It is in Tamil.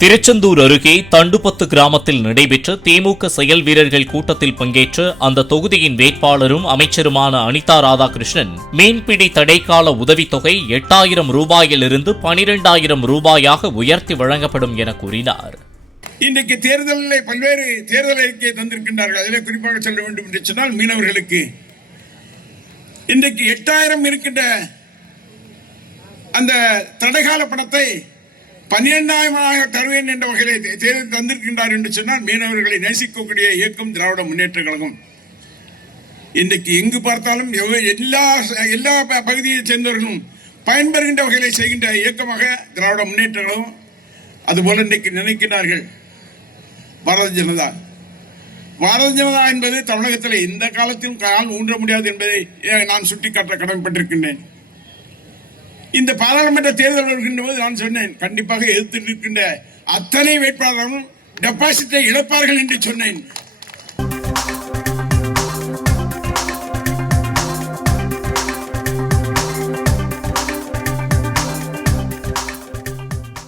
திருச்செந்தூர் அருகே தண்டுபத்து கிராமத்தில் நடைபெற்ற திமுக செயல் வீரர்கள் கூட்டத்தில் பங்கேற்ற அந்த தொகுதியின் வேட்பாளரும் அமைச்சருமான அனிதா ராதாகிருஷ்ணன் மீன்பிடி தடைக்கால உதவித்தொகை 8,000 ரூபாயிலிருந்து 12,000 ரூபாயாக உயர்த்தி வழங்கப்படும் என கூறினார். இன்றைக்கு தேர்தலில் பல்வேறு தேர்தல் அறிக்கை தந்திருக்கின்றார்கள். அதிலே குறிப்பாக சொல்ல வேண்டும் என்று சொன்னால் மீனவர்களுக்கு இன்றைக்கு 8,000 இருக்கின்ற அந்த தடைகால பணத்தை 12,000 தருவேன் என்ற வகையில் தந்திருக்கின்றார் என்று சொன்னால் மீனவர்களை நேசிக்கக்கூடிய இயக்கம் திராவிட முன்னேற்ற கழகம். இன்றைக்கு எங்கு பார்த்தாலும் எல்லா பகுதியைச் சேர்ந்தவர்களும் பயன்பெறுகின்ற வகையில் செய்கின்ற இயக்கமாக திராவிட முன்னேற்ற கழகம். அதுபோல இன்றைக்கு நினைக்கிறார்கள் பாரதிய ஜனதா என்பது தமிழகத்தில் எந்த காலத்திலும் கால் ஊன்ற முடியாது என்பதை நான் சுட்டிக்காட்ட கடமைப்பட்டிருக்கின்றேன். இந்த பாராளுமன்ற தேர்தல் வருகின்ற போது நான் சொன்னேன், கண்டிப்பாக எதிர்த்து நிற்கின்ற அத்தனை வேட்பாளர்களும் டெபாசிட்டை இழப்பார்கள் என்று சொன்னேன்.